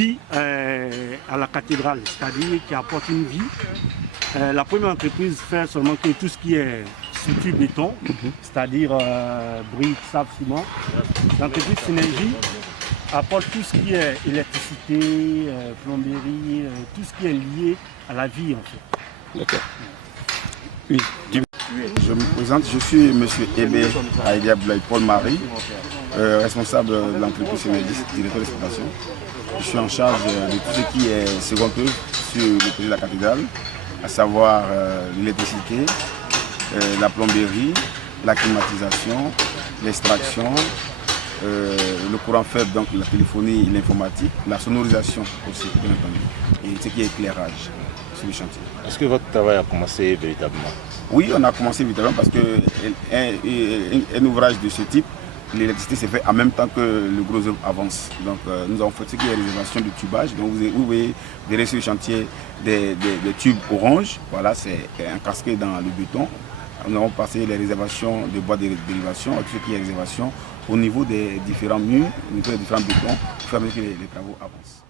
À la cathédrale, c'est-à-dire qui apporte une vie. La première entreprise fait seulement que tout ce qui est structure béton, c'est-à-dire briques, sable, ciment. L'entreprise Synergie apporte tout ce qui est électricité, plomberie, tout ce qui est lié à la vie en fait. D'accord. Oui. Je me présente, je suis M. Hébé Aïdia Paul-Marie, responsable de l'entreprise Synergie, directeur d'exploitation. Je suis en charge de tout ce qui est second œuvre sur le projet de la cathédrale, à savoir l'électricité, la plomberie, la climatisation, l'extraction, le courant faible, donc la téléphonie, l'informatique, la sonorisation aussi, bien entendu, et ce qui est éclairage sur le chantier. Est-ce que votre travail a commencé véritablement? Oui, on a commencé véritablement parce qu'un ouvrage de ce type, l'électricité s'est fait en même temps que le gros œuvre avance. Donc nous avons fait ce qui est réservation de tubage. Donc vous verrez sur le chantier des tubes orange. Voilà, c'est encasqué dans le béton. Nous avons passé les réservations de bois de dérivation, tout ce qui est réservation au niveau des différents murs, au niveau des différents bétons, pour faire que les travaux avancent.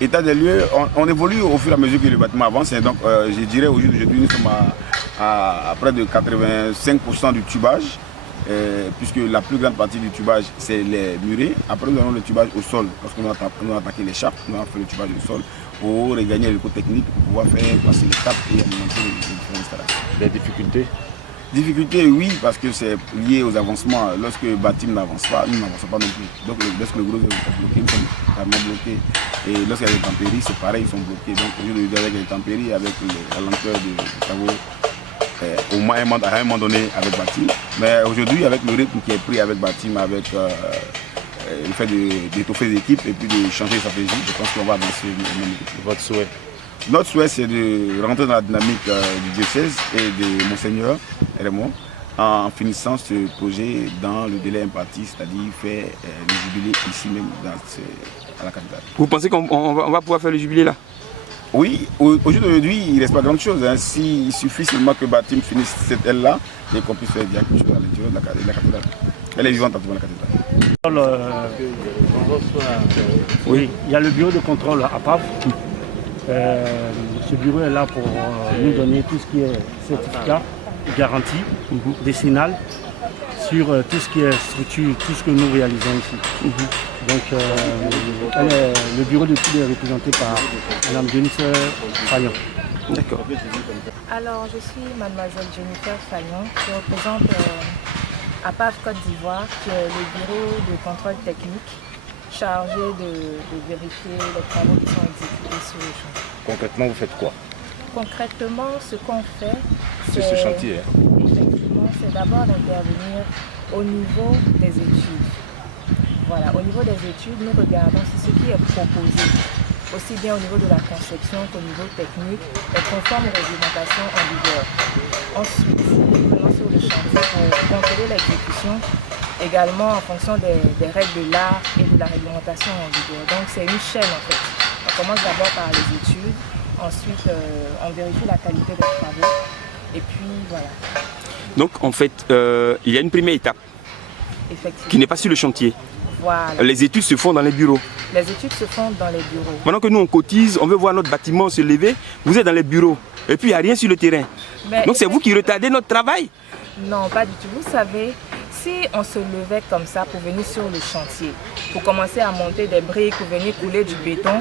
État des lieux, on évolue au fur et à mesure que le bâtiment avance. Et donc je dirais aujourd'hui nous sommes à près de 85% du tubage. Puisque la plus grande partie du tubage c'est les murets. Après nous avons le tubage au sol, parce qu'on a attaqué les charpes, nous avons fait le tubage au sol pour regagner le coût technique, pour pouvoir faire passer les capes et alimenter les différentes installations. Des difficultés? Difficultés, oui, parce que c'est lié aux avancements. Lorsque le bâtiment n'avance pas, nous n'avançons pas non plus. Donc lorsque le gros est bloqué, nous sommes carrément bloqués. Et lorsqu'il y a des tempéries, c'est pareil, ils sont bloqués. Donc aujourd'hui avec les tempéries, avec la lenteur des travaux, à un moment donné avec Batim. Mais aujourd'hui, avec le rythme qui est pris avec Batim, avec le fait d'étoffer les équipes et puis de changer sa stratégie, je pense qu'on va avancer. Votre souhait? Notre souhait, c'est de rentrer dans la dynamique du diocèse et de Monseigneur Raymond en finissant ce projet dans le délai imparti, c'est-à-dire faire le jubilé ici même à la cathédrale. Vous pensez qu'on va pouvoir faire le jubilé là? Oui, aujourd'hui, il ne reste pas grand chose. Il suffit seulement que Batim finisse cette aile-là et qu'on puisse faire quelque chose à l'intérieur de la cathédrale. Elle est vivante à la cathédrale. Oui, il y a le bureau de contrôle à PAF. Ce bureau est là pour nous donner tout ce qui est certificat, garantie, décennale, sur tout ce qui est structure, tout ce que nous réalisons ici. Donc le bureau d'études est représenté par Mme Jennifer Fayon. D'accord. Alors je suis mademoiselle Jennifer Fayon, qui représente APAF Côte d'Ivoire, qui est le bureau de contrôle technique chargé de vérifier les travaux qui sont exécutés sur le chantier. Concrètement, vous faites quoi? Concrètement, ce qu'on fait, c'est ce chantier. Effectivement, c'est d'abord d'intervenir au niveau des études. Voilà, au niveau des études, nous regardons si ce qui est proposé, aussi bien au niveau de la conception qu'au niveau technique, est conforme aux réglementations en vigueur. Ensuite, nous prenons sur le chantier pour contrôler l'exécution, également en fonction des règles de l'art et de la réglementation en vigueur. Donc c'est une chaîne en fait. On commence d'abord par les études, ensuite on vérifie la qualité des travaux, et puis voilà. Donc en fait, il y a une première étape qui n'est pas sur le chantier. Voilà. Les études se font dans les bureaux. Les études se font dans les bureaux. Pendant que nous on cotise, on veut voir notre bâtiment se lever, vous êtes dans les bureaux. Et puis il n'y a rien sur le terrain. Mais donc c'est vous qui retardez notre travail? Non, pas du tout. Vous savez, si on se levait comme ça pour venir sur le chantier, pour commencer à monter des briques, pour venir couler du béton,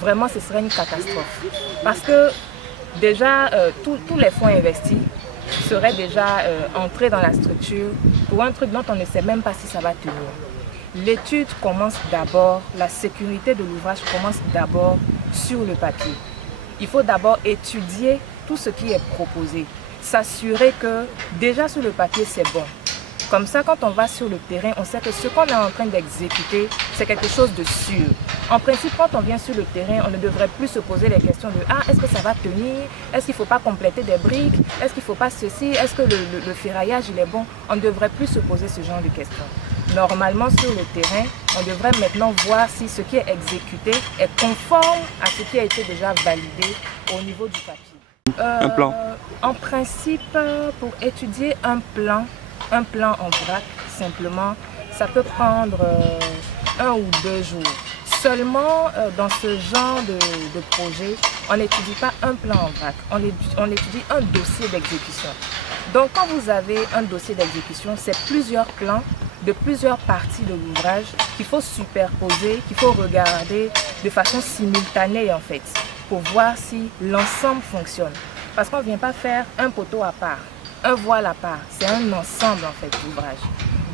vraiment ce serait une catastrophe. Parce que déjà, tous les fonds investis seraient déjà entrés dans la structure pour un truc dont on ne sait même pas si ça va tenir. L'étude commence d'abord, la sécurité de l'ouvrage commence d'abord sur le papier. Il faut d'abord étudier tout ce qui est proposé, s'assurer que déjà sur le papier c'est bon. Comme ça, quand on va sur le terrain, on sait que ce qu'on est en train d'exécuter, c'est quelque chose de sûr. En principe, quand on vient sur le terrain, on ne devrait plus se poser les questions de « Ah, est-ce que ça va tenir? Est-ce qu'il ne faut pas compléter des briques? Est-ce qu'il ne faut pas ceci? Est-ce que le ferraillage il est bon ?» On ne devrait plus se poser ce genre de questions. Normalement, sur le terrain, on devrait maintenant voir si ce qui est exécuté est conforme à ce qui a été déjà validé au niveau du papier. Un plan? En principe, pour étudier un plan en vrac, simplement, ça peut prendre 1 ou 2 jours. Seulement, dans ce genre de projet, on n'étudie pas un plan en vrac, on étudie un dossier d'exécution. Donc quand vous avez un dossier d'exécution, c'est plusieurs plans de plusieurs parties de l'ouvrage qu'il faut superposer, qu'il faut regarder de façon simultanée en fait, pour voir si l'ensemble fonctionne. Parce qu'on ne vient pas faire un poteau à part, un voile à part, c'est un ensemble en fait d'ouvrage.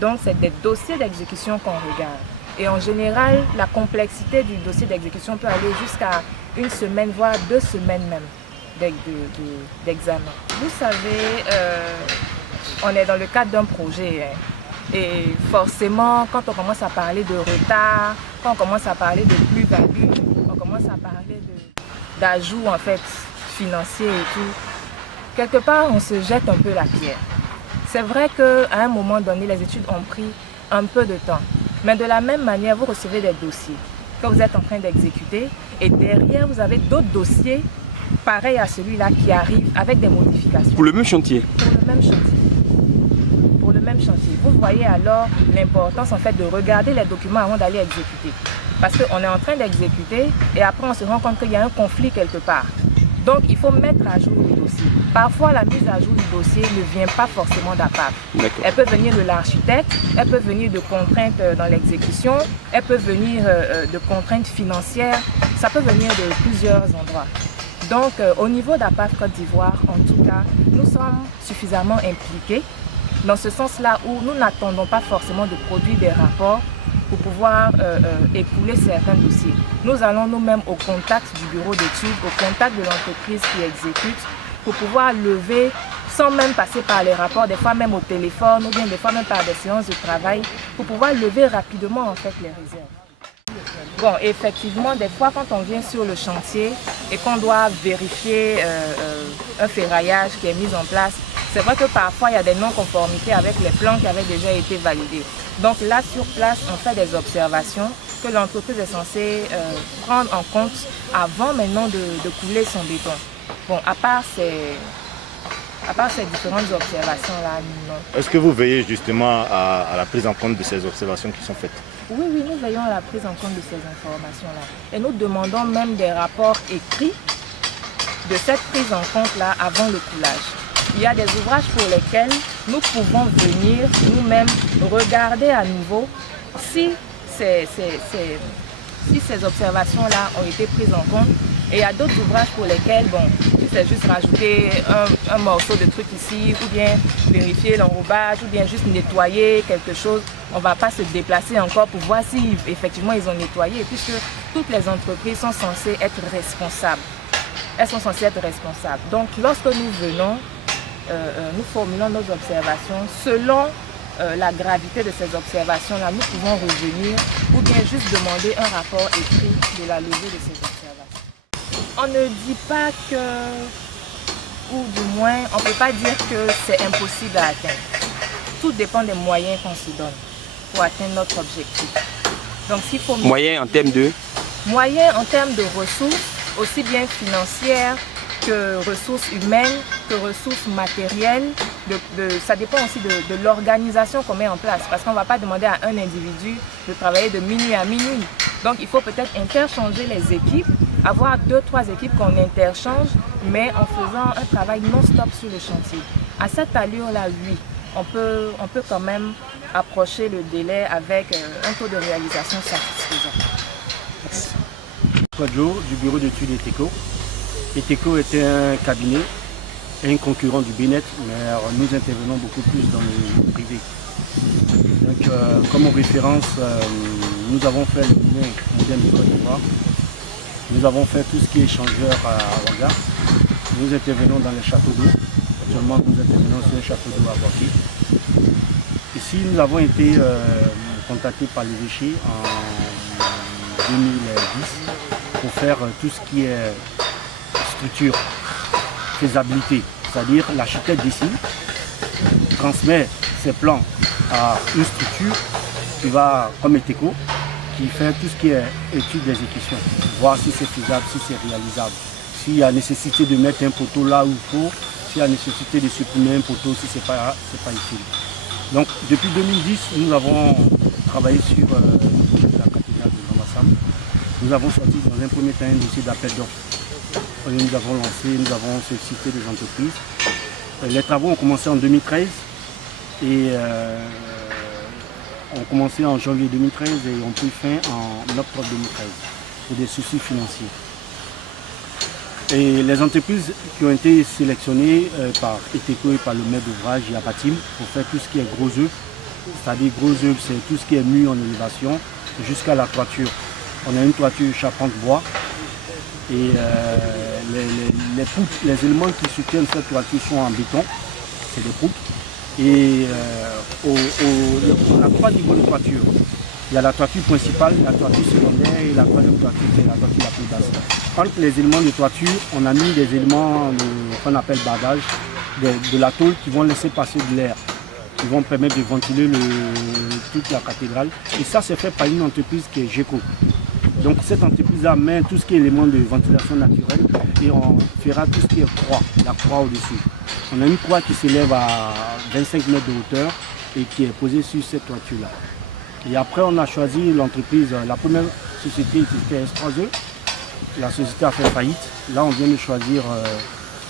Donc c'est des dossiers d'exécution qu'on regarde. Et en général, la complexité du dossier d'exécution peut aller jusqu'à 1 semaine, voire 2 semaines même d'examen. Vous savez, on est dans le cadre d'un projet. Et forcément, quand on commence à parler de retard, quand on commence à parler de plus-value, on commence à parler d'ajout en fait financier et tout, quelque part on se jette un peu la pierre. C'est vrai qu'à un moment donné, les études ont pris un peu de temps. Mais de la même manière, vous recevez des dossiers que vous êtes en train d'exécuter et derrière, vous avez d'autres dossiers pareils à celui-là qui arrivent avec des modifications. Pour le même chantier? Pour le même chantier. Pour le même chantier. Vous voyez alors l'importance en fait de regarder les documents avant d'aller exécuter. Parce qu'on est en train d'exécuter et après on se rend compte qu'il y a un conflit quelque part. Donc il faut mettre à jour le dossier. Parfois la mise à jour du dossier ne vient pas forcément d'APAV. Elle peut venir de l'architecte, elle peut venir de contraintes dans l'exécution, elle peut venir de contraintes financières, ça peut venir de plusieurs endroits. Donc au niveau d'APAV Côte d'Ivoire, en tout cas, nous sommes suffisamment impliqués dans ce sens-là où nous n'attendons pas forcément de produire des rapports pour pouvoir écouler certains dossiers. Nous allons nous-mêmes au contact du bureau d'études, au contact de l'entreprise qui exécute, pour pouvoir lever, sans même passer par les rapports, des fois même au téléphone, ou bien des fois même par des séances de travail, pour pouvoir lever rapidement en fait les réserves. Bon, effectivement, des fois quand on vient sur le chantier et qu'on doit vérifier un ferraillage qui est mis en place, c'est vrai que parfois il y a des non-conformités avec les plans qui avaient déjà été validés. Donc là, sur place, on fait des observations que l'entreprise est censée prendre en compte avant maintenant de couler son béton. Bon, à part ces différentes observations-là, non. Est-ce que vous veillez justement à la prise en compte de ces observations qui sont faites? Oui, nous veillons à la prise en compte de ces informations-là. Et nous demandons même des rapports écrits de cette prise en compte-là avant le coulage. Il y a des ouvrages pour lesquels nous pouvons venir nous-mêmes regarder à nouveau si ces observations-là ont été prises en compte. Et il y a d'autres ouvrages pour lesquels, bon, c'est juste rajouter un morceau de truc ici, ou bien vérifier l'enrobage, ou bien juste nettoyer quelque chose. On ne va pas se déplacer encore pour voir si effectivement ils ont nettoyé, puisque toutes les entreprises sont censées être responsables. Elles sont censées être responsables. Donc lorsque nous venons, nous formulons nos observations selon la gravité de ces observations-là. Nous pouvons revenir ou bien juste demander un rapport écrit de la levée de ces observations. On ne dit pas que, ou du moins, on ne peut pas dire que c'est impossible à atteindre. Tout dépend des moyens qu'on se donne pour atteindre notre objectif. Donc, s'il faut... Moyens en termes de? Moyens en termes de ressources, aussi bien financières que ressources humaines, que ressources matérielles. Ça dépend aussi de l'organisation qu'on met en place. Parce qu'on ne va pas demander à un individu de travailler de minuit à minuit. Donc il faut peut-être interchanger les équipes, avoir 2-3 équipes qu'on interchange, mais en faisant un travail non-stop sur le chantier. À cette allure-là, oui, on peut quand même approcher le délai avec un taux de réalisation satisfaisant. Merci. Joe, du bureau d'études ETECO. ETECO était un cabinet et un concurrent du BNET, mais nous intervenons beaucoup plus dans le privé. Donc, comme référence, nous avons fait le moulin moderne de Côte d'Ivoire. Nous avons fait tout ce qui est échangeur à Ouaga. Nous intervenons dans les châteaux d'eau. Actuellement, nous intervenons sur un château d'eau à Boaké. Ici, nous avons été contactés par l'évêché en 2010 pour faire tout ce qui est structure, faisabilité. C'est-à-dire l'architecte dessine, transmet ses plans à une structure qui va, comme ETECO, qui fait tout ce qui est étude d'exécution, voir si c'est faisable, si c'est réalisable, s'il y a nécessité de mettre un poteau là où il faut, s'il y a nécessité de supprimer un poteau si ce n'est pas utile. Donc depuis 2010, nous avons travaillé sur la cathédrale de Grand Bassam Nous avons sorti dans un premier temps un dossier d'appel d'offres. Nous avons lancé, nous avons sollicité des entreprises. Les travaux ont commencé en 2013 et ont commencé en janvier 2013 et ont pris fin en octobre 2013 pour des soucis financiers. Et les entreprises qui ont été sélectionnées par ETECO et par le maître d'ouvrage Yabatim pour faire tout ce qui est gros œuvres, c'est-à-dire gros œuvres, c'est tout ce qui est mur en élévation jusqu'à la toiture. On a une toiture charpente bois et les poutres, les éléments qui soutiennent cette toiture sont en béton, c'est des poutres. Et on a 3 niveaux de toiture. Il y a la toiture principale, la toiture secondaire et la troisième toiture qui est la toiture la plus basse. Entre les éléments de toiture, on a mis des éléments qu'on appelle bardage, de la tôle qui vont laisser passer de l'air, qui vont permettre de ventiler toute la cathédrale. Et ça, c'est fait par une entreprise qui est GECO. Donc cette entreprise amène tout ce qui est élément de ventilation naturelle et on fera tout ce qui est croix, la croix au-dessus. On a une croix qui s'élève à 25 mètres de hauteur et qui est posée sur cette toiture-là. Et après, on a choisi l'entreprise, la première société c'était S3E. La société a fait faillite. Là, on vient de choisir,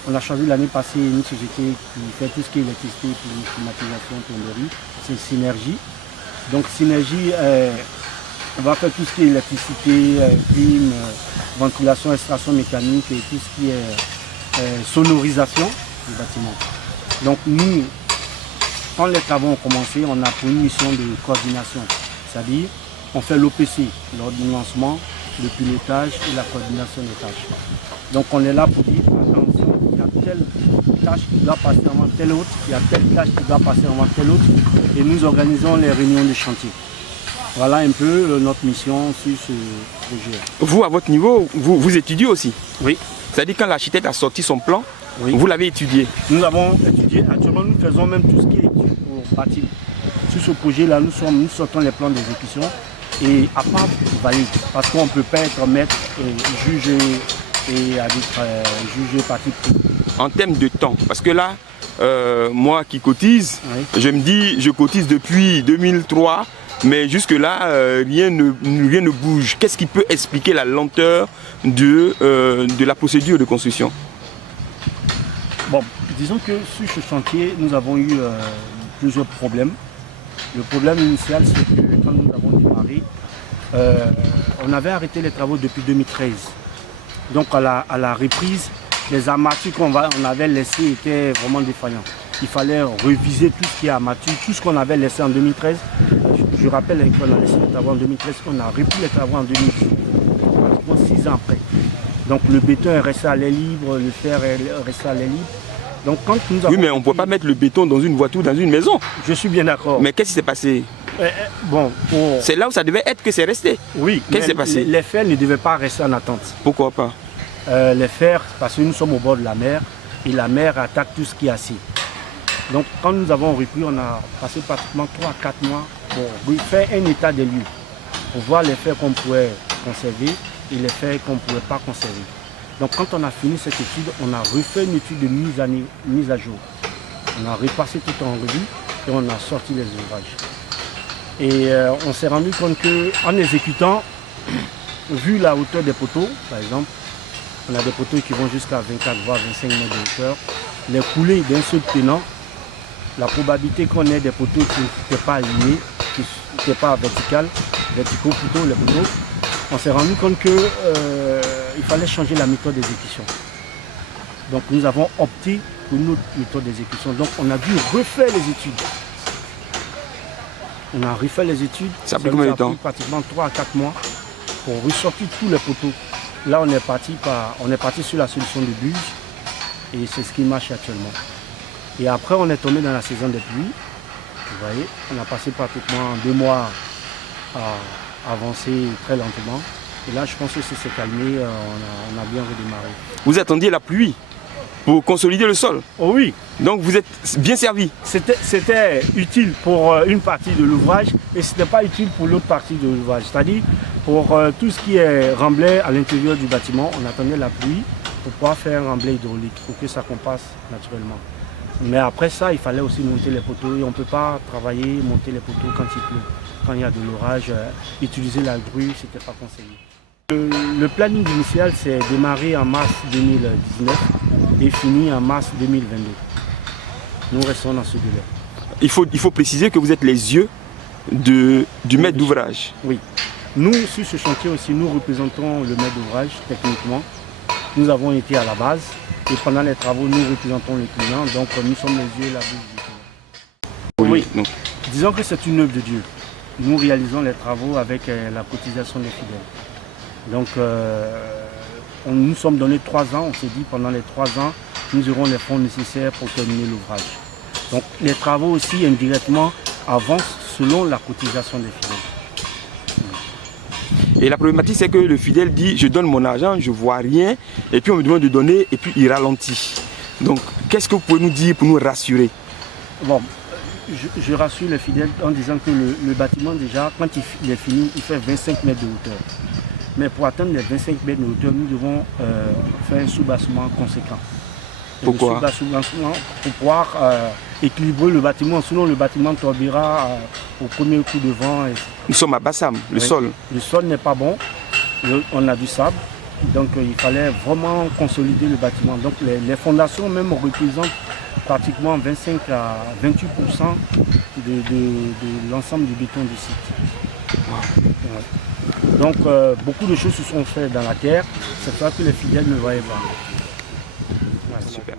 on a choisi l'année passée une société qui fait tout ce qui est électricité, climatisation, plomberie. C'est Synergie. Donc Synergie, on va faire tout ce qui est électricité, clim, ventilation, extraction mécanique et tout ce qui est sonorisation du bâtiment. Donc nous, quand les travaux ont commencé, on a pour une mission de coordination. C'est-à-dire, on fait l'OPC, l'ordonnancement, le pilotage et la coordination des tâches. Donc on est là pour dire, attention, il y a telle tâche qui doit passer avant telle autre, il y a telle tâche qui doit passer avant telle autre, et nous organisons les réunions de chantier. Voilà un peu notre mission sur ce projet. Vous, à votre niveau, vous étudiez aussi? Oui. C'est-à-dire quand l'architecte a sorti son plan, oui, vous l'avez étudié? Nous avons étudié. Actuellement, nous faisons même tout ce qui est étude pour bâtir. Sur ce projet-là, nous sortons les plans d'exécution et à part valide, parce qu'on ne peut pas être maître et juger et juger partie prise. En termes de temps, parce que là, moi qui cotise, oui, je me dis, je cotise depuis 2003, mais jusque-là, rien ne bouge. Qu'est-ce qui peut expliquer la lenteur de la procédure de construction? Bon, disons que sur ce chantier, nous avons eu plusieurs problèmes. Le problème initial, c'est que quand nous avons démarré, on avait arrêté les travaux depuis 2013. Donc à la reprise, les armatures qu'on avait laissées étaient vraiment défaillantes. Il fallait reviser tout ce qui est armature, tout ce qu'on avait laissé en 2013. Je rappelle qu'on a laissé les travaux en 2013, on a repris les travaux en 2018, pratiquement 6 ans après. Donc le béton est resté à l'air libre, le fer est resté à l'air libre. Donc, quand nous avons... Oui, mais on ne peut pas mettre le béton dans une voiture, dans une maison. Je suis bien d'accord. Mais qu'est-ce qui s'est passé? Bon, c'est là où ça devait être que c'est resté. Oui, qu'est-ce qui s'est passé? Les fers ne devaient pas rester en attente. Pourquoi pas? Les fers, parce que nous sommes au bord de la mer et la mer attaque tout ce qui est assis. Donc quand nous avons repris, on a passé pratiquement 3 à 4 mois pour faire un état des lieux, pour voir les fers qu'on pouvait conserver et les fers qu'on ne pouvait pas conserver. Donc quand on a fini cette étude, on a refait une étude de mise à jour. On a repassé tout en revue et on a sorti les ouvrages. Et on s'est rendu compte qu'en exécutant, vu la hauteur des poteaux, par exemple, on a des poteaux qui vont jusqu'à 24 voire 25 mètres de hauteur, les coulées d'un seul tenant, la probabilité qu'on ait des poteaux qui n'étaient pas alignés, qui n'étaient pas verticaux plutôt, les poteaux, on s'est rendu compte qu'il fallait changer la méthode d'exécution. Donc nous avons opté pour une autre méthode d'exécution. Donc on a dû refaire les études. On a refait les études. Ça a pris combien de temps? Pratiquement 3 à 4 mois pour ressortir tous les poteaux. Là on est parti sur la solution de buse et c'est ce qui marche actuellement. Et après on est tombé dans la saison des pluies. Vous voyez, on a passé pratiquement 2 mois à avancer très lentement. Et là je pense que ça s'est calmé, on a bien redémarré. Vous attendiez la pluie pour consolider le sol? Oh oui. Donc vous êtes bien servi? C'était utile pour une partie de l'ouvrage et ce n'était pas utile pour l'autre partie de l'ouvrage. C'est-à-dire pour tout ce qui est remblai à l'intérieur du bâtiment, on attendait la pluie pour pouvoir faire un remblai hydraulique pour que ça compasse naturellement. Mais après ça, il fallait aussi monter les poteaux et on ne peut pas travailler, monter les poteaux quand il pleut. Quand il y a de l'orage, utiliser la grue, ce n'était pas conseillé. Le planning initial s'est démarré en mars 2019 et fini en mars 2022. Nous restons dans ce délai. Il faut préciser que vous êtes les yeux du maître d'ouvrage. Oui. Nous, sur ce chantier aussi, nous représentons le maître d'ouvrage techniquement. Nous avons été à la base et pendant les travaux, nous représentons le client. Donc nous sommes les yeux et la bouche du client. Oui. Donc, Disons que c'est une œuvre de Dieu. Nous réalisons les travaux avec la cotisation des fidèles. Donc nous sommes donnés 3 ans. On s'est dit pendant les 3 ans, nous aurons les fonds nécessaires pour terminer l'ouvrage. Donc les travaux aussi indirectement avancent selon la cotisation des fidèles. et la problématique, c'est que le fidèle dit, je donne mon argent, je ne vois rien, et puis on me demande de donner, et puis il ralentit. Donc, qu'est-ce que vous pouvez nous dire pour nous rassurer? Bon, je rassure les fidèles en disant que le bâtiment, déjà, quand il est fini, il fait 25 mètres de hauteur. Mais pour atteindre les 25 mètres de hauteur, nous devons faire un soubassement conséquent. Pourquoi? Le soubassement pour pouvoir équilibrer le bâtiment, sinon le bâtiment tombera au premier coup de vent. Nous sommes à Bassam, le sol. Le sol n'est pas bon, on a du sable, donc il fallait vraiment consolider le bâtiment. Donc les fondations même représentent pratiquement 25 à 28% de l'ensemble du béton du site. Ouais. Donc beaucoup de choses se sont faites dans la terre, c'est ça que les fidèles ne voyaient pas. Ouais, super.